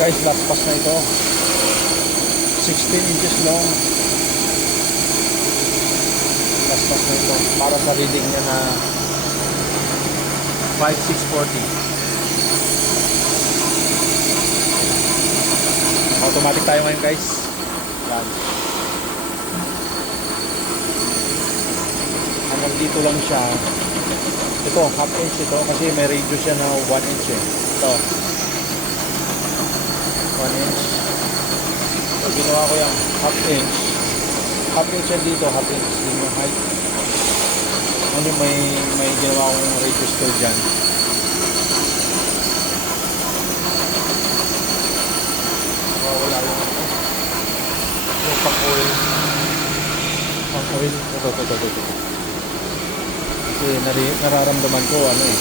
Guys, last pass na ito. 16 inches long. Last pass na ito. Para sa reading niya na 5640. Automatic tayo ngayon, guys. Yan. Hanggang dito lang siya. Ito, half inch ito kasi may radius siya na 1 inch eh. Ito. 1 inch. So, ginawa ko yung half inch. Half inch yan dito, half inch din yung height. Ano may ginawa ko yung radius tool dyan. Wala yung ano. Yung pang-oil. Pang-oil. Ito. Kasi nararamdaman ko ano eh.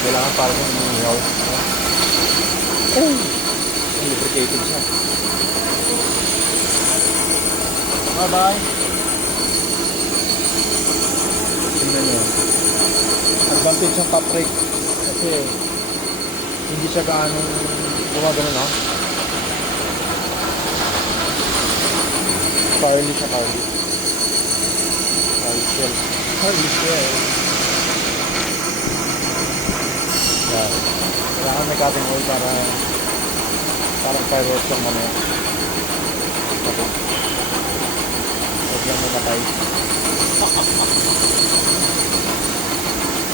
Kailangan para kung umihaw. Lubricated siya. Bye-bye. Tingnan nyo. Advantage ng top brake. Kasi hindi siya gaanong gumagano na. Carly siya, Carly. Carly shell. Yan. Kailangan may cutting oil para parang fireworks lang mamaya. Okay. Huwag lang namatay.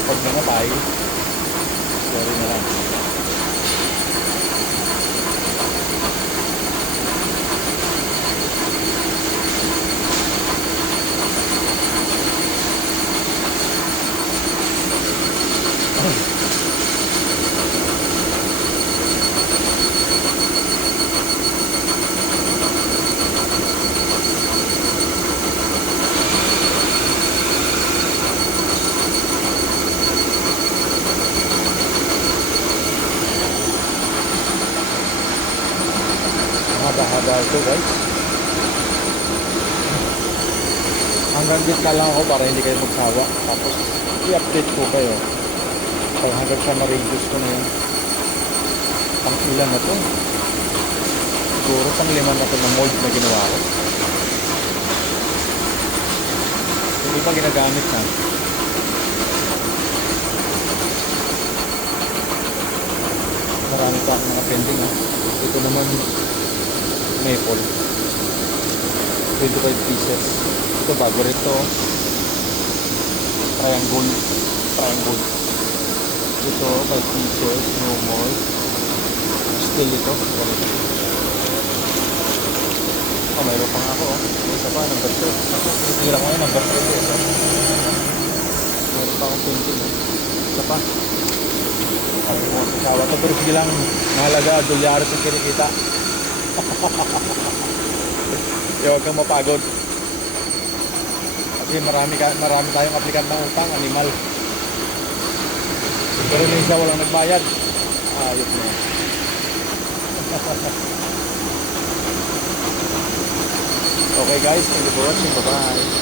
Huwag namatay. Sorry na lang. Haba-haba ito, guys. Hanggang gitna lang ako para hindi kayo magsawa. Tapos i-update ko kayo pag hanggang sa ma-reduce ko na yung pang ilan na to. Siguro pang 5 na to na mold na ginawa ko. Hindi pa ginagamit na. Marami pa akong mga pending ha. Ito naman maple 25 pieces. Ito bago rito. Triangle. Ito 5 pieces, no more. Still ito. Mayroon pa nga ako. Isa pa, number 3. Tira ko ngayon, number 3. Mayroon pa akong painting. Isa pa. Ay, mo sa sawa ito. Pero sige lang, mahalaga, $1 yung kinikita. Huwag kang mapagod. Kasi marami tayong aplikant ng utang, animal. Pero may isa walang nagbayad. Ayos na yan. Okay guys, thank you for watching. Bye-bye.